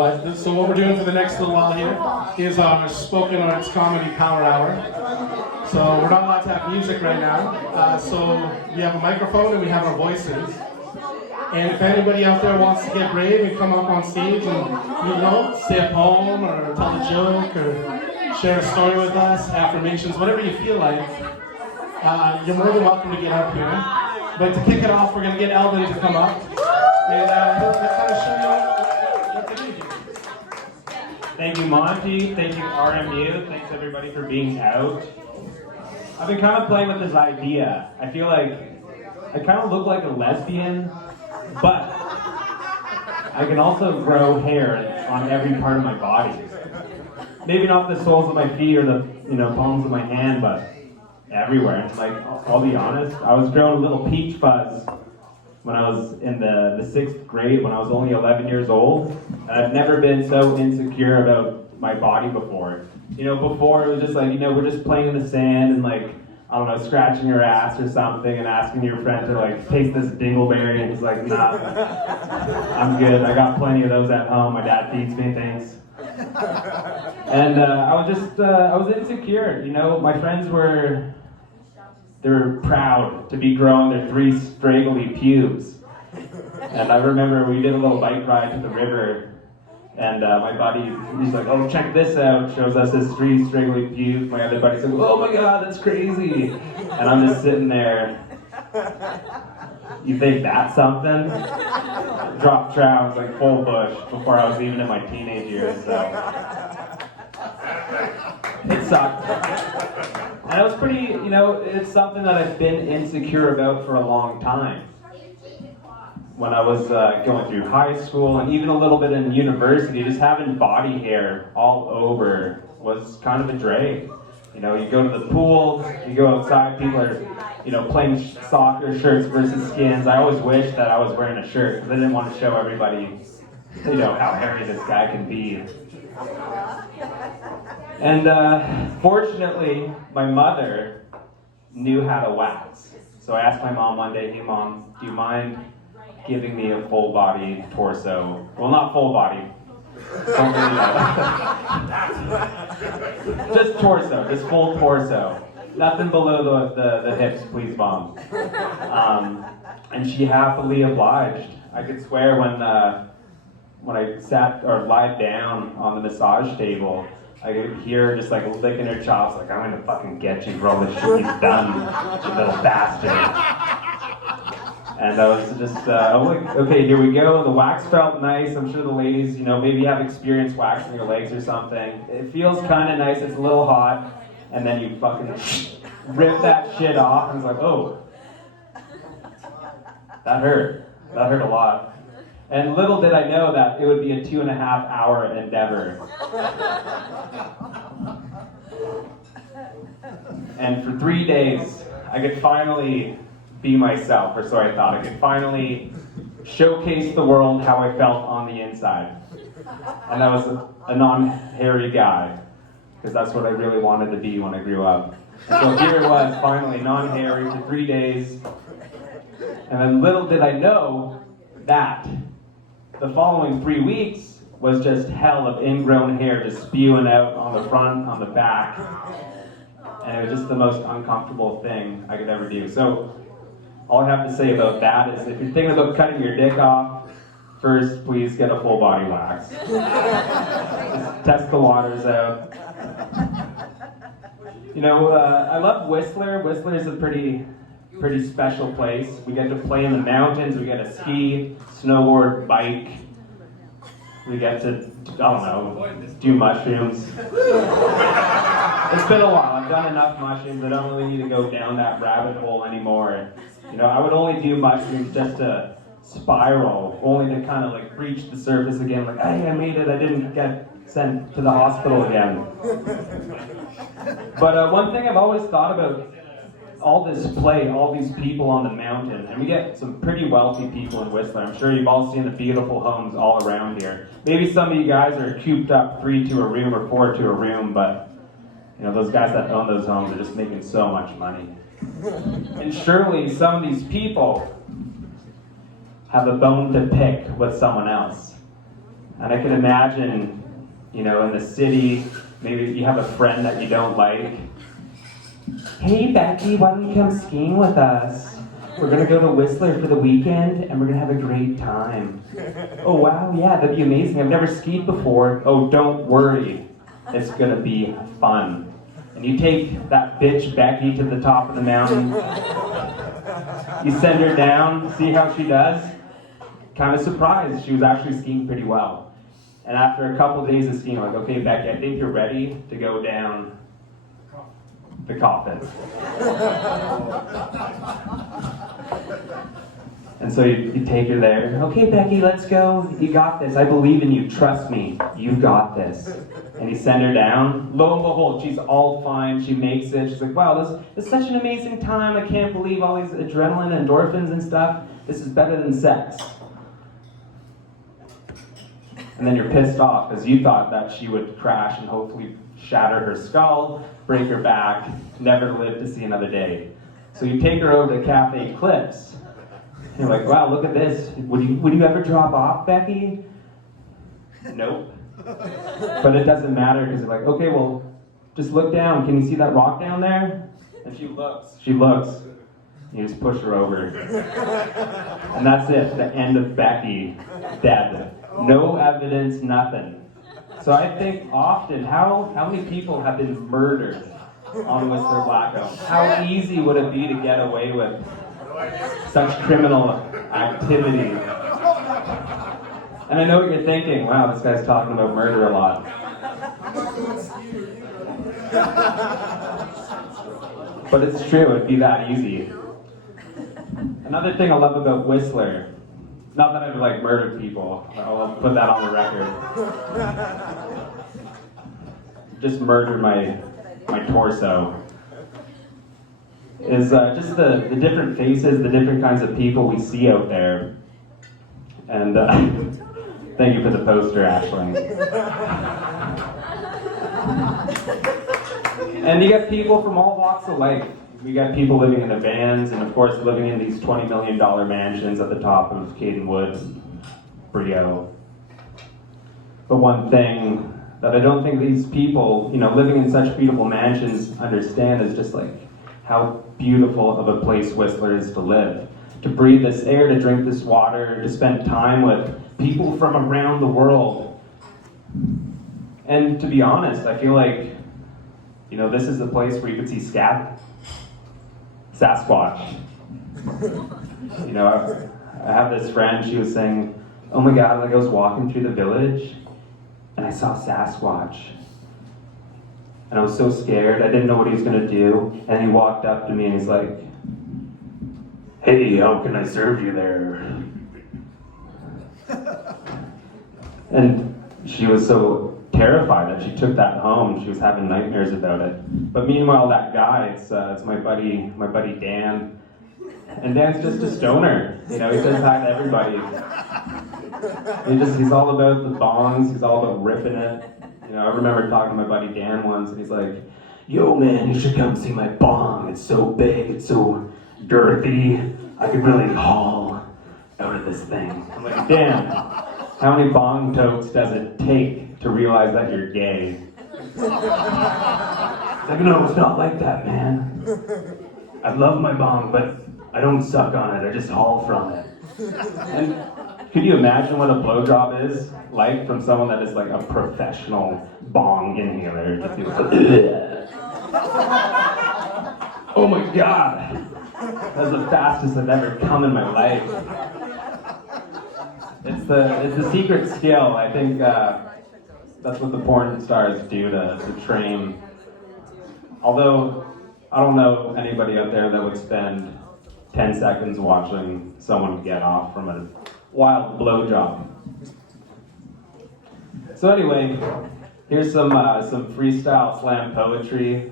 So what we're doing for the next little while here is our spoken arts comedy power hour. So we're not allowed to have music right now. So we have a microphone and we have our voices. And if anybody out there wants to get brave and come up on stage and, say a poem or tell a joke or share a story with us, affirmations, whatever you feel like, you're more than welcome to get up here. But to kick it off, we're going to get Eldon to come up. And he'll kind of show you what to do here. Thank you, Monty. Thank you, RMU. Thanks, everybody, for being out. I've been kind of playing with this idea. I feel like I kind of look like a lesbian, but I can also grow hair on every part of my body. Maybe not the soles of my feet or the palms of my hand, but everywhere. And I'll be honest, I was growing a little peach fuzz when I was in the 6th grade, when I was only 11 years old. And I've never been so insecure about my body before. Before it was just we're just playing in the sand and scratching your ass or something and asking your friend to taste this dingleberry, and it's nah, I'm good. I got plenty of those at home. My dad feeds me things. And I was insecure. My friends they were proud to be growing their 3 straggly pubes. And I remember we did a little bike ride to the river, and my buddy, he's like, "Oh, check this out," shows us his 3 straggly pubes. My other buddy's like, "Oh my god, that's crazy." And I'm just sitting there. You think that's something? Dropped trout, was full bush before I was even in my teenage years, so it sucked. And it was pretty, it's something that I've been insecure about for a long time. When I was going through high school and even a little bit in university, just having body hair all over was kind of a drag. You go to the pool, you go outside, people are, playing soccer, shirts versus skins. I always wished that I was wearing a shirt because I didn't want to show everybody, how hairy this guy can be. And fortunately, my mother knew how to wax. So I asked my mom one day, "Hey Mom, do you mind giving me a full body torso?" Well, not full body. Don't really know. Just torso, just full torso. Nothing below the hips, please, Mom. And she happily obliged. I could swear when I sat or lied down on the massage table, I could hear her just licking her chops, "I'm gonna fucking get you, bro. This shit is done, you little bastard." And I was just, I'm like, okay, here we go. The wax felt nice. I'm sure the ladies, maybe have experience waxing your legs or something. It feels kind of nice. It's a little hot. And then you fucking rip that shit off. And it's like, oh, that hurt. That hurt a lot. And little did I know that it would be a 2.5-hour endeavor. And for 3 days, I could finally be myself, or so I thought. I could finally showcase the world how I felt on the inside. And I was a non-hairy guy, because that's what I really wanted to be when I grew up. And so here it was, finally, non-hairy for 3 days. And then little did I know that the following 3 weeks was just hell of ingrown hair just spewing out on the front, on the back. And it was just the most uncomfortable thing I could ever do. So all I have to say about that is if you're thinking about cutting your dick off, first please get a full body wax. Just test the waters out. I love Whistler. Whistler is a pretty special place. We get to play in the mountains, we get to ski, snowboard, bike. We get to, do mushrooms. It's been a while. I've done enough mushrooms. I don't really need to go down that rabbit hole anymore. I would only do mushrooms just to spiral, only to kind of breach the surface again. Hey, I made it. I didn't get sent to the hospital again. But one thing I've always thought about, all this play, all these people on the mountain, and we get some pretty wealthy people in Whistler. I'm sure you've all seen the beautiful homes all around here. Maybe some of you guys are cooped up 3 to a room or 4 to a room, but those guys that own those homes are just making so much money. And surely some of these people have a bone to pick with someone else. And I can imagine, you know, in the city, maybe you have a friend that you don't like. Hey Becky, why don't you come skiing with us? We're gonna go to Whistler for the weekend and we're gonna have a great time. Oh wow, yeah, that'd be amazing. I've never skied before. Oh, don't worry. It's gonna be fun. And you take that bitch Becky to the top of the mountain. You send her down, see how she does. Kind of surprised, she was actually skiing pretty well. And after a couple days of skiing, I'm like, okay, Becky, I think you're ready to go down the coffin. And so you take her there. Okay, Becky, let's go. You got this. I believe in you. Trust me. You've got this. And you send her down. Lo and behold, she's all fine. She makes it. She's like, wow, this is such an amazing time. I can't believe all these adrenaline, endorphins and stuff. This is better than sex. And then you're pissed off because you thought that she would crash and hopefully shatter her skull, break her back, never live to see another day. So you take her over to Cafe Clips. You're like, wow, look at this. Would you ever drop off, Becky? Nope. But it doesn't matter because you're like, okay, well, just look down. Can you see that rock down there? And she looks. You just push her over. And that's it, the end of Becky, dead. No evidence, nothing. So I think often, how many people have been murdered on Whistler Blackout? How easy would it be to get away with such criminal activity? And I know what you're thinking, wow, this guy's talking about murder a lot. But it's true, it'd be that easy. Another thing I love about Whistler, not that I've like murdered people, I'll put that on the record. Just murder my torso. Is just the different faces, the different kinds of people we see out there. And thank you for the poster, Ashley. And you got people from all walks of life. We got people living in the vans, and of course living in these $20 million mansions at the top of Caden Woods, Brio. But one thing that I don't think these people, you know, living in such beautiful mansions understand is just like how beautiful of a place Whistler is to live. To breathe this air, to drink this water, to spend time with people from around the world. And to be honest, I feel like, you know, this is the place where you could see Sasquatch. You know, I have this friend, she was saying, oh my God, like I was walking through the village and I saw Sasquatch. And I was so scared, I didn't know what he was gonna do. And he walked up to me and he's like, hey, how can I serve you there? And she was so terrified that she took that home. She was having nightmares about it. But meanwhile, that guy, it's my buddy Dan. And Dan's just a stoner. You know, he says hi to everybody. He's all about the bongs. He's all about ripping it. You know, I remember talking to my buddy Dan once, and he's like, yo man, you should come see my bong. It's so big, it's so girthy. I could really haul out of this thing. I'm like, Dan, how many bong totes does it take to realize that you're gay? He's like, no, it's not like that, man. I love my bong, but I don't suck on it, I just haul from it. And could you imagine what a blowjob is like from someone that is like a professional bong inhaler? Just people like, oh my God, that's the fastest I've ever come in my life. It's the secret skill. I think that's what the porn stars do to train. Although I don't know anybody out there that would spend 10 seconds watching someone get off from a wild blowjob. So anyway, here's some freestyle slam poetry.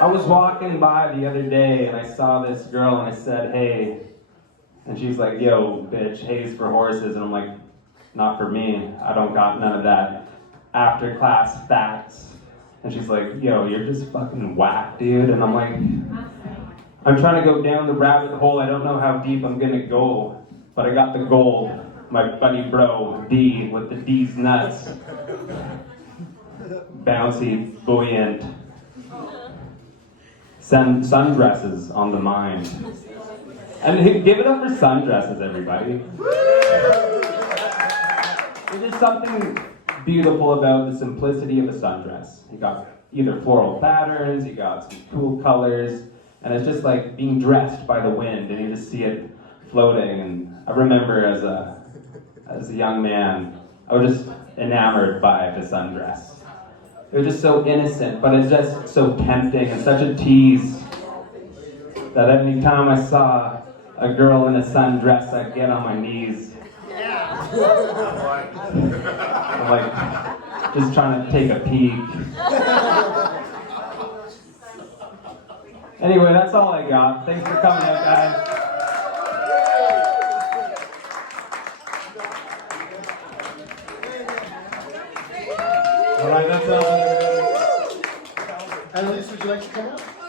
I was walking by the other day and I saw this girl and I said, hey. And she's like, yo, bitch, hay's for horses. And I'm like, not for me. I don't got none of that after class facts. And she's like, yo, you're just fucking whack, dude. And I'm like, I'm trying to go down the rabbit hole. I don't know how deep I'm gonna go. but I got the gold. My buddy bro, D, with the D's nuts. Bouncy, buoyant. Sundresses on the mind. And give it up for sundresses, everybody. There's just something beautiful about the simplicity of a sundress. You got either floral patterns, you got some cool colors, and it's just like being dressed by the wind, and you just see it floating. And I remember as a young man, I was just enamored by the sundress. It was just so innocent, but it's just so tempting and such a tease that any time I saw a girl in a sundress, I'd get on my knees. I'm like, just trying to take a peek. Anyway, that's all I got. Thanks for coming out, guys. All right, that's Eldon, everybody. Annalise, would you like to come up?